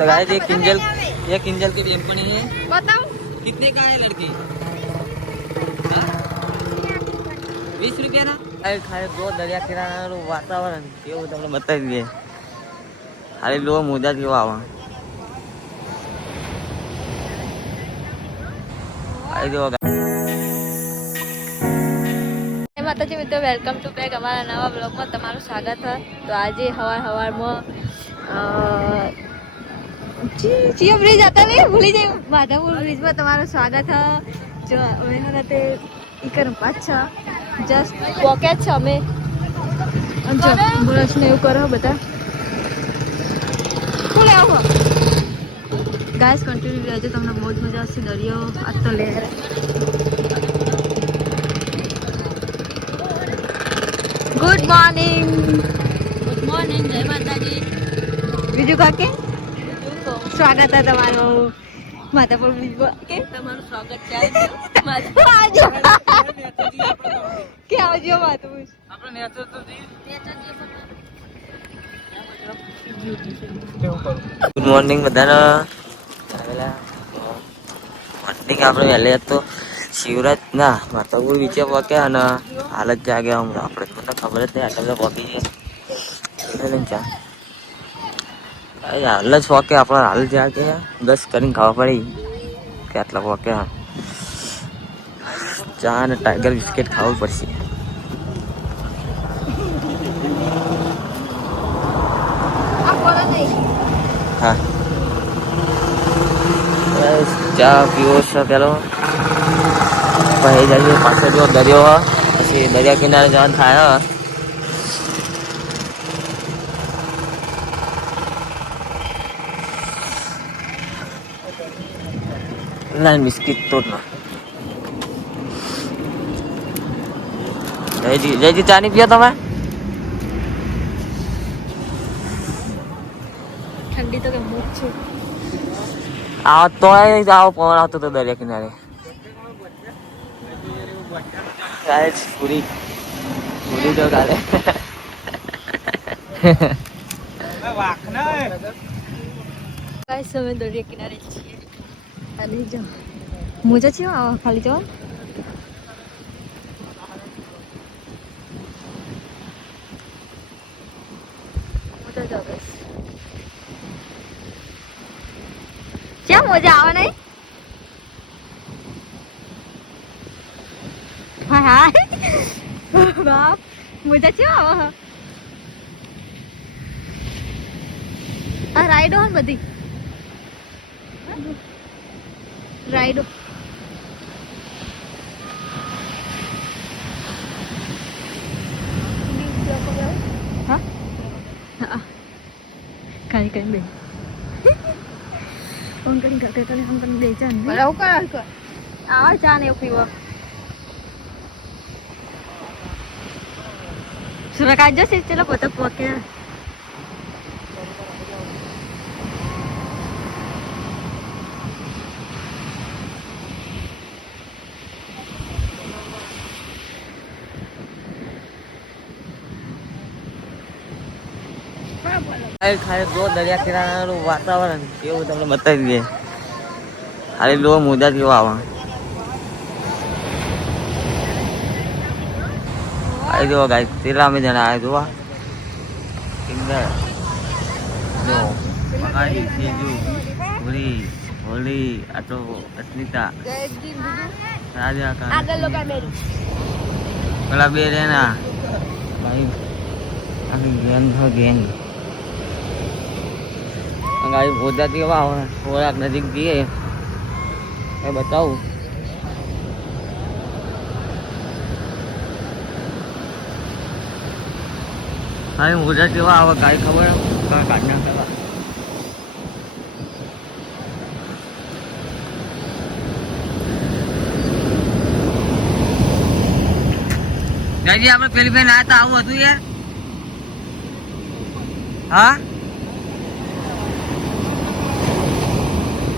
तो गाइस ये किंजल की कंपनी है। बताओ कितने का है लड़की? 20 रुपया ना। खाए दो दरिया किनारा वातावरण केવું તમને બતાવી દઈએ ખાલી લો મોજા કેવા આવા આઈ જો માતાજી મિત્રો વેલકમ ટુ બેક અમારા નવા બ્લોગમાં તમારું સ્વાગત છે। તો આજે સવારમાં ચિયો બ્રિજ હતા ને ભૂલી જાય માધાપુર બ્રિજમાં તમારું સ્વાગત છે। જો અમે તે ઈકર પાછા જસ્ટ પોકેટ છે અમે જો બ્રશ ને એવું કરો બધા કોલે આવો ગાઈસ કન્ટિન્યુ રહેજો તમને બહુ જ મજા આવશે। દરિયો આજ તો લહેર ગુડ મોર્નિંગ જય માતાજી બીજું કાકે સ્વાગત છે તમારું માધાપુર બ્રિજમાં કે તમારું સ્વાગત છે આવજો કે આવજો માધાપુર આપણે નેચર તો ગુડ મોર્નિંગ બધાને મોર્નિંગ આપણે વહેલે તો શિવરાજ ના માતાપુર બીચે પહોંચ્યા અને હાલ જ જાગ્યા હમણાં આપણે મને ખબર જ નહીં આટલા બધા પહોંચી ગયા હાલ જ પહોંચે આપણે હાલ જાગ્યા 10 કરીને ખાવા પડી કે આટલા પહોંચ્યા ચા અને ટાઈગર બિસ્કિટ ખાવું પડશે। હા ચા પીવો છે પેલો પછી જઈએ પાછળ જો દરિયો પછી દરિયા કિનારે જવાનું થાય લાઈન બિસ્કિટ તો ના જયજી ચા નહીં પીઓ તમે ઠંડી તો કે મુખ છું આવો તો આવો પવન આવતો હતો દરિયા કિનારે પૂરી પૂરી તો કાલે સમય દરિયા કિનારે છીએ અને જો મોજા છે ખાલી જવા મોજા જાવ ક્યાં મોજા આવે નહીં હા હા બાપ મોજા છે આવે આ રાઈડો હન બધી રાઈડો હા હા કઈ કઈ બે અંકલ કાકે તને હમ તને બે ચા બરાબર કર આવ ચા ને પીવો સુરકાજ જો સે ચલો પોતે પોકે ખાલી દો દરિયા કિનારાનું વાતાવરણ કેવું તમને બતાવી દઈએ ખાલી લો મોજા કેવા આવા આવી જો ગાય તેલા અમે જણા આવ્યા જોવા જો મગાઈ સેજુ હોળી હોળી આટો અસ્મિતા રાજા કા આગળ લોકો બેરી પેલા બે રે ના ભાઈ આખી ગેંગ ગાડી મોજાથી કેવા આવે થોડાક નજીક જઈએ એ બતાવું હા મોજા કેવા આવે ગાડી ખબર કાઢના કરવા ગાડી આપણે પેલી બેન આ તો આવું હતું યાર હા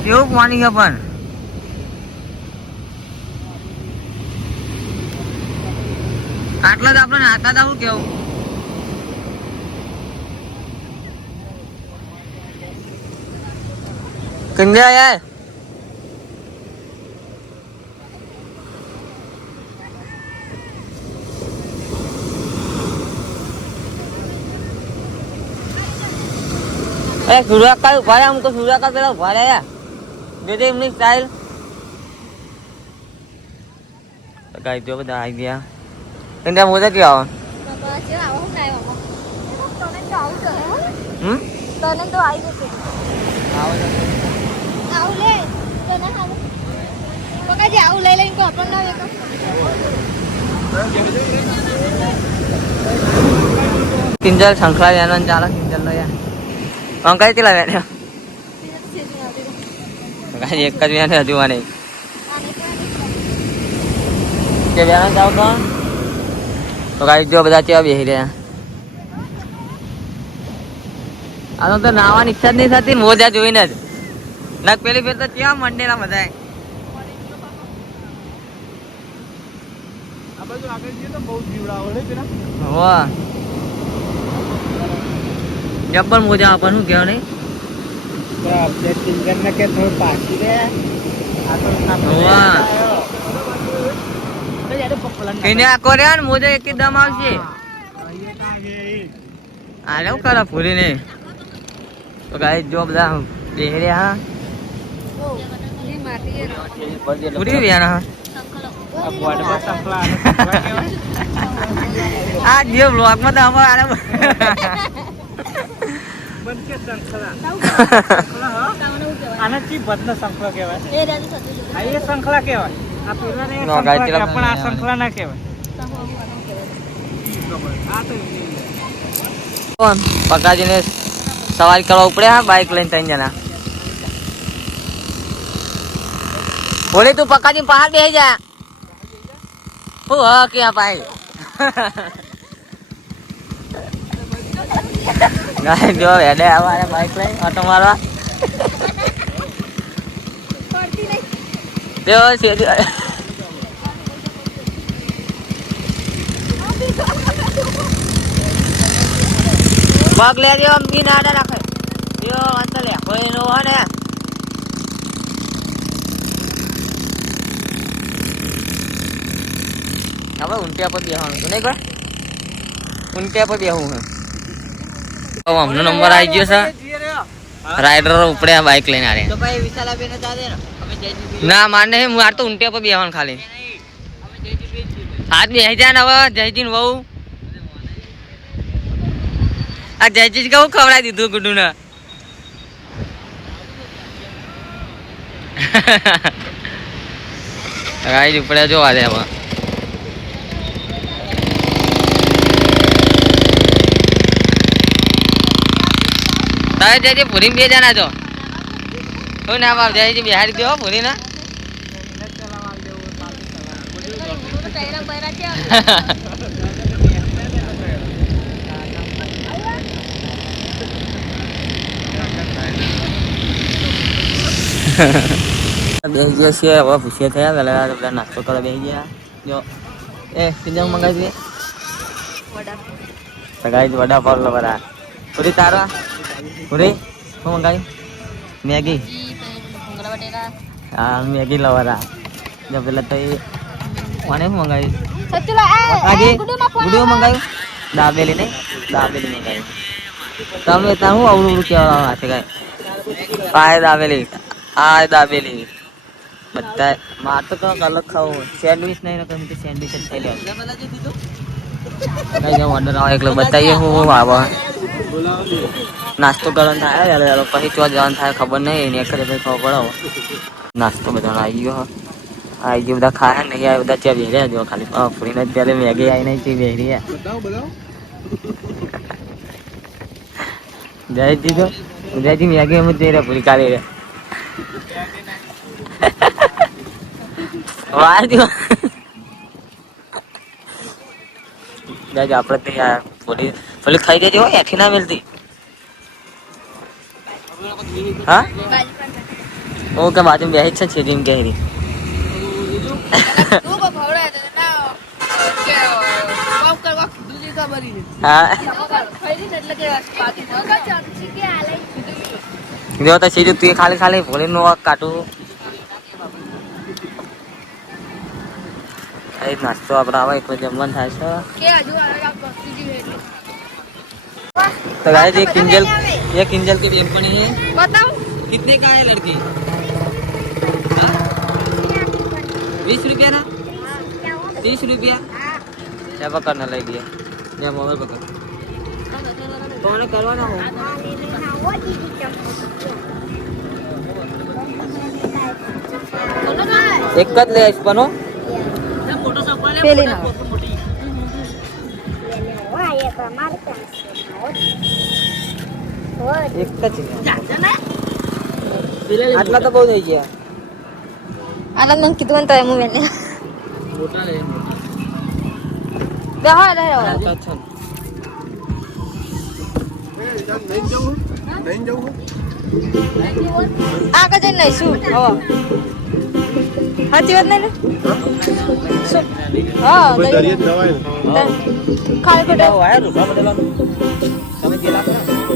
કેવું પાણી છે પણ આટલા જ આપણે નાતા હતા કેવું કંજા યાર સૂર્યાકાશ ઉભા રહ્યા અમુક સૂર્યાકાશ પેલા ઉભા રહ્યા જોજે એમની સ્ટાઇલ ગાઈ જો બધા આવી ગયા કંજા મોજા કેવા તને તો આવી જશે આવું લે તને આવું પકાજી આવું લઈ લઈને કો આપણને ના વેકો કિંજલ શંખલા વેનવાન ચાલે કિંજલ નો યાર અંકલ કેટલા વેન્યો ગાઈ એક જ વેન હજુ આને કે વેનવાન જાવ કોણ તો ગાઈ જો બધા ચેવા બેહી રહ્યા આ તો નાવાની ઈચ્છા જ નહીં થતી મોજા જોઈને જ ના પેલી ફેર તો કેવા મંડેલા બધા જબ્બર મોજા આપણને શું કહેવા નહીં એને આખો રહ્યા ને મોજા એક દમ આવશે આ લેવું કરા ફૂલી નહીં તો ગાઈ જો બધા બેહરે હા પૂરી રહ્યા આ જે બ્લોગ માં તો અમારે આને ચી બદનો શંખલો કહેવાય આ એ શંખલા કહેવાય આ પેલાને પણ આ શંખલા ના કહેવાય પકાજીને સવારી કરવા ઉપડે હા બાઈક લઈને 3 જણા બોલે તું પકાજી પહાડ બેસી જા હું હા ક્યાં પાઈ ગાય જો હેડે અમારે બાઈક લઈ ઓટો મારવા દેવો સીધી પગ લેજો અમી નાડા રાખે યો અંત લે કોઈ નો હે ને હવે ઊંટિયા પર બેહવાનું તો નહીં કોઈ ઊંટિયા પર બેહવું હે હવે અમનો નંબર આવી ગયો છે રાઈડર ઉપડે આ બાઈક લઈને આરે તો ભાઈ વિશાલા બેને જાદે ને અમે જયજી ના માને હે માર તો ઊંટિયા પર બેહવાનું ખાલી હાથ બેહી જાય ને હવે જયજી ને વહુ આ જયજી કેવું ખવડાવી દીધું ગુડુ ને રાઈડ ઉપડે જોવા દે હવે તારે જયજી પૂરી બે જણા છો હું ના બાપ જયજી બિહારી દો પૂરી ના બેસી ગયા છીએ હવે ભૂસ્યા થયા પેલા બધા નાસ્તો કરવા બેસી ગયા જો એ સિંજમ મંગાવી દે ગાઈ વડાપાવ લવરા પૂરી તારા પૂરી શું મંગાવી મેગી હા મેગી લવરા જો પેલા તો એ મને શું મંગાવી આજે ગુડીઓ મંગાવ્યું દાબેલી નહીં દાબેલી મંગાવી તમે ત્યાં શું અવળું કેવા હાથે ગાય આ દાબેલી આ દાબેલી બધા માર તો કંઈક અલગ ખાવું સેન્ડવિચ નહીં ને કંઈ સેન્ડવિચ જ થઈ લે કઈ ઓર્ડર આવે એટલે બતાવીએ હું આવે નાસ્તો કરવાનો થાય યાર પછી ચો જવાનું થાય ખબર નહીં એને ખરે ભાઈ ખબર પડે નાસ્તો બધાનો આવી ગયો આવી ગયો બધા ખાયા નહીં આ બધા ચા બેર્યા જો ખાલી ફરીને ત્યારે મેગી આવી નહીં ચી બેરી જયજી તો જયજી મેગી એમ જ જઈ રહ્યા પૂરી કાઢી રહ્યા વાર જો જાજો આપણે તો યાર પોલી ખાઈ દેજો હોય એઠી ના મિલતી હા ઓ કે બાજુ બેહી છે જીમ કેરી હા જો તો સીધું તું ખાલી ખાલી ભોલીનો કાઢું એ નાસ્તો આપણે આવે એટલે જમવાનું થાય છે तो गाइस ये किंजल की बेपनी है बताओ कितने का है लड़की 20 रुपया ना 30 रुपया क्या पकड़ना लग गया मैं मोबाइल पकड़ कौन करवाना हो एक कद ले इस बनो પેલી ના એક જ આટલા તો બહુ થઈ ગયા આનંદ મને કીધું તો એમ મેને મોટા લે બેહો રે અચ્છા અચ્છા આગળ જઈને લઈશું સાચી વાત નહીં શું હા ખાલી ખોટો વાયા રૂપા બદલવાનું તમે જે લાગો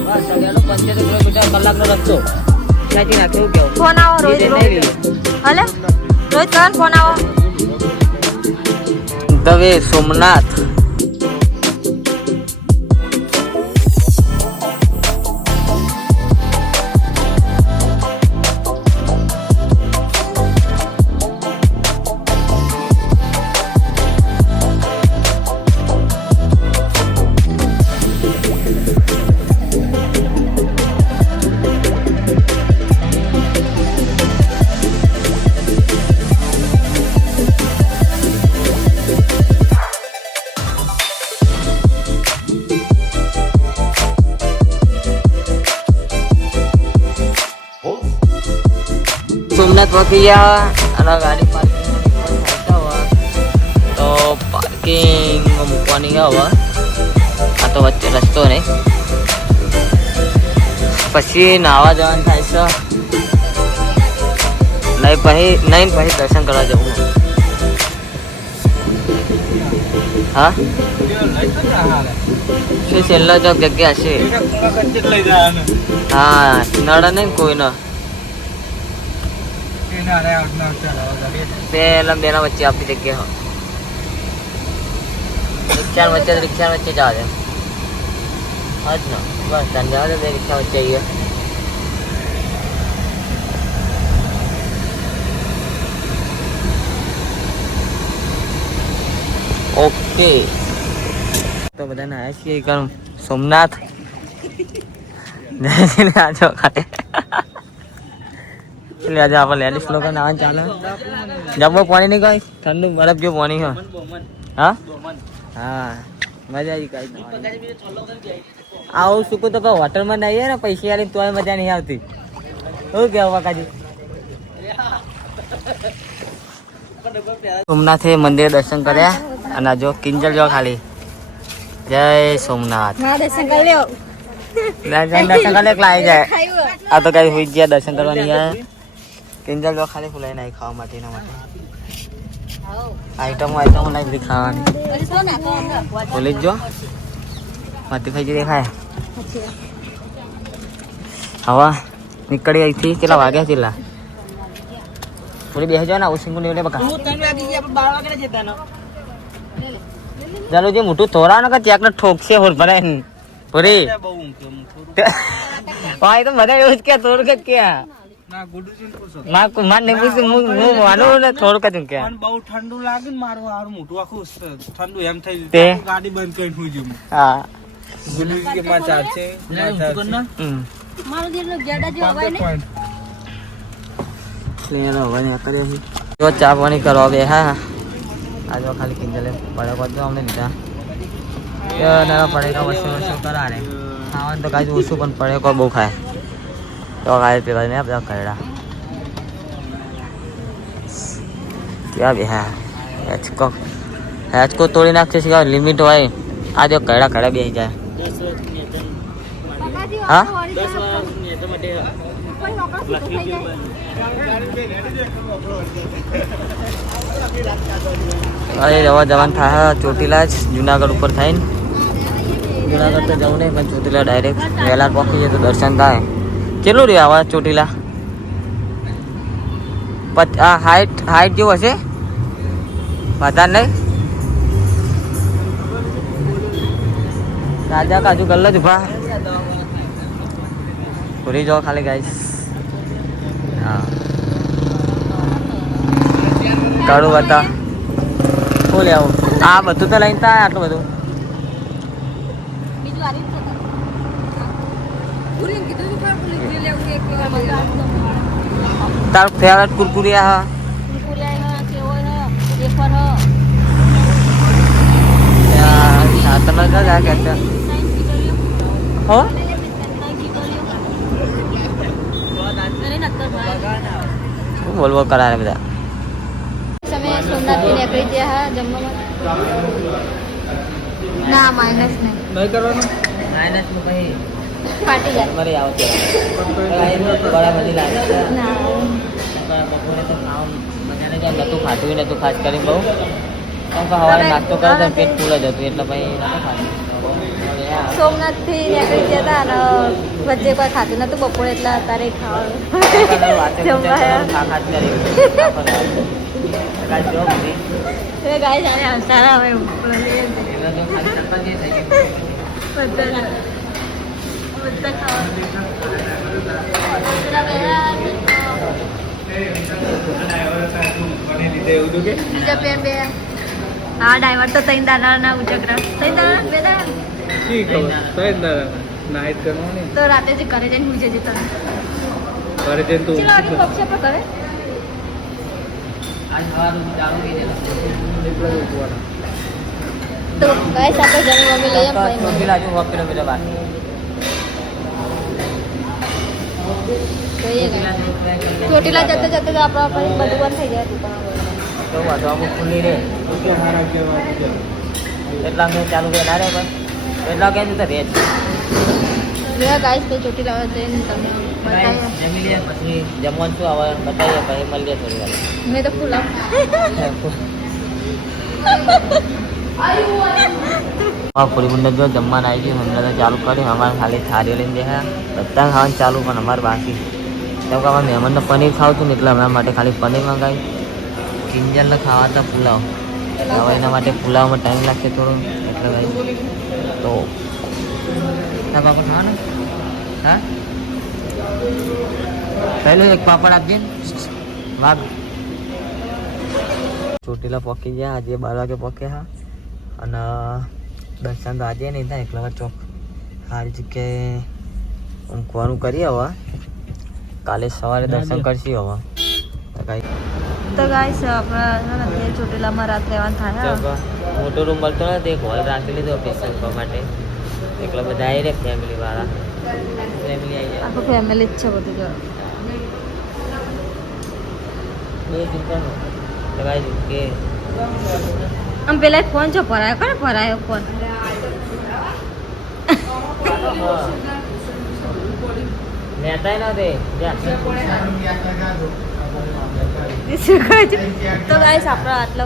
બસ સગેલો 75 કિલોમીટર કલાકનો રસ્તો ક્યાંથી નાખ્યું કેવું ફોન આવો રોજ હલે રોજ કર ફોન આવો દવે સોમનાથ સોમનાથ પહોંચી ગયા અને ગાડી પાર્કિંગ તો પાર્કિંગ મૂકવાની હવે આ તો વચ્ચે રસ્તો નહીં પછી નાવા જવાનું થાય છે નહીં પછી દર્શન કરવા જવું હા શું છેલ્લો જો જગ્યા છે હા નળ નહીં કોઈ ન પેલા બેના વચ્ચે આપણી જગ્યા રિક્ષા વચ્ચે જવા દે હા જ ને બસ તને જવા દે બે રિક્ષા વચ્ચે આવીએ ઓકે તો બધાને આવ્યા છીએ ગરમ સોમનાથ આજો ખાતે એટલે આજે આપણે લેડીઝ લોકો નાવાનું ચાલે જબ્બો પાણી નહીં કઈ ઠંડુ બરફ જેવું પાણી હા હા હા મજા આવી કઈ આવું શું તો હોટલમાં નહીં ને પૈસા આવીને તોય મજા નહીં આવતી શું કહેવું કાકાજી સોમનાથે મંદિર દર્શન કર્યા અને જો કિંજલ જો ખાલી જય સોમનાથ દર્શન કરી લ્યો દર્શન કરી એટલે આવી જાય આ તો કઈ હોઈ ગયા દર્શન કરવાની યાર કિંજલ જો ખાલી ફૂલાઈ નાખી ખાવા માટે એના માટે આઈટમો લાવી બધી ખાવાની બોલી જ જો માતી ખાઈ દેખાય હવા નીકળી અહીંથી કેટલા વાગ્યા કેટલા થોડી બેસી જાવ ને આવું સિંગુ નીકળે બકા ચાલો જે મોટું થોડા ને ત્યાં ઠોકશે હોર ભરાય ને પૂરી હા એ તો બધા એવું જ કે થોડું કે ક્યાં થોડુંક જ કે બહુ ઠંડુ લાગે ને મારું હારું મોટું આખું ઠંડુ એમ થઈ તે ગાડી બંધ કરીને સુઈ જવું હા ગુડુ કે માં ચાલશે મારું જેટલો ગેડા જો હવાય ને જો ચા પાણી કરવા બે હા આજો ખાલી કિંજલે પડે બધું અમને લીધા પડેગા વર્ષો કરારે ખાવાનું તો કાંઈ ઓછું પણ પડેકો બહુ ખાય તો ખાય પીવા ને બધા કરડા ક્યાં બે હા હેચકો તોડી નાખશે કે લિમિટ હોય આ જો કડા કડા બેસી જાય હા અરે રવા જવાન થાય ચોટીલા જ જુનાગઢ ઉપર થાય ને જુનાગઢ તો જવું નહીં પણ ચોટીલા ડાયરેક્ટ વહેલા પહોંચી જાય તો દર્શન થાય કેટલું રહ્યું આવા ચોટીલા? હાઈટ જેવું હશે, વધારે નહીં. રાજા કાજુ ગલ્લો જ ઉભા ભૂલી જાઓ ખાલી ગાઈસ. હા કાળું બતા શું લેવું? આ બધું તો લઈને તા આટલું બધું. તારું ફેવરેટ કુરકુરિયા હા તમે ક્યાં ગયા કે હો બોલવો કરારે બધા. તમે સોમનાથથી નીકળી ગયા હા જમવામાં? ના માઇનસ નહીં કરવાનું. માઇનસ નું ભાઈ ફાટી જાય. મરી આવતો બરાબર લાગે છે. ના બપોરે તો ખાવું બધાને જ્યાં નતું ખાતું નતું ખાસ કરી બહુ. કારણ કે સવારે નાસ્તો કર્યો તો પેટ ફૂલ જ હતું એટલે ભાઈ નતું ખાતું. સોમનાથથી નીકળી ગયા હતા અને વચ્ચે કોઈ ખાતું નતું બપોરે એટલે અત્યારે ખાવાનું ગાય જાણે સારા આવે બીજા બે બે હા ડાઈવર તો ત્રણ દાના ઉચકરા ત્રણ દાના બે દાના તો રાતે જે ઘરે જઈને હું જજે તમે ઘરે જઈને તું ચલો આટલું પક્ષ આપણે કરે તો ગાઈસ આપણે જમી મમ્મી લઈએ ભાઈ જોઈએ ગાઈસ ચોટીલા જતા જતા તો આપણા પર બધું બંધ થઈ જાય તો વાંધો અમુક ખુલ્લી રહે એટલા મેં ચાલુ કરે ના રહે પણ એટલા ક્યાં જતા રહે છે ગાઈસ તો ચોટીલા જઈને તમે બતાવીએ જમી લઈએ પછી જમવાનું શું આવે બતાવીએ પછી મળીએ થોડી વાર. મેં તો ફૂલ પૂરી બુંડા જો જમવાનું આવી ગયું હમણાં તો ચાલુ કર્યું. અમારે ખાલી થાળીઓ લઈને બેઠા બધા ખાવાનું ચાલુ પણ અમારે બાકી કેમ કે અમારે મહેમાનને પનીર ખાવું હતું ને એટલે અમારા માટે ખાલી પનીર મંગાવી. કિંજલને ખાવા હતા પુલાવ હવે એના માટે પુલાવમાં ટાઈમ લાગશે થોડો એટલે ભાઈ તો પાપડ ખાવાના હા પહેલું એક પાપડ આપજે વાઘ. ચોટીલા પહોંચી ગયા આજે 12 વાગે પહોંચ્યા હા અને દર્શન તો આજે નહીં થાય એકલા ચોક સારી જગ્યાએ ઊંઘવાનું કરીએ હવે કાલે સવારે દર્શન કરશી હવે તો ગાઈસ આપણે ચોટીલામાં રાત રહેવાનું થાય મોટો રૂમ મળતો નથી એક હોલ રાખી લીધો સ્પેશિયલ કરવા માટે એકલા બધા આવી રહ્યા ફેમિલી વાળા ફેમિલી આવી જાય આખું ફેમિલી જ છે બધું જો બે ચિંતાનું લગાવી કે આમ પેલા ફોન છો ભરાયો કોને ભરાયો ફોન લેતા નથી તો ગાઈસ આપણો આટલો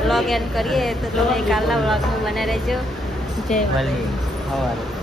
વ્લોગ એન્ડ કરીએ તો તમે કાલના વ્લોગમાં બને રહેજો જય માતા.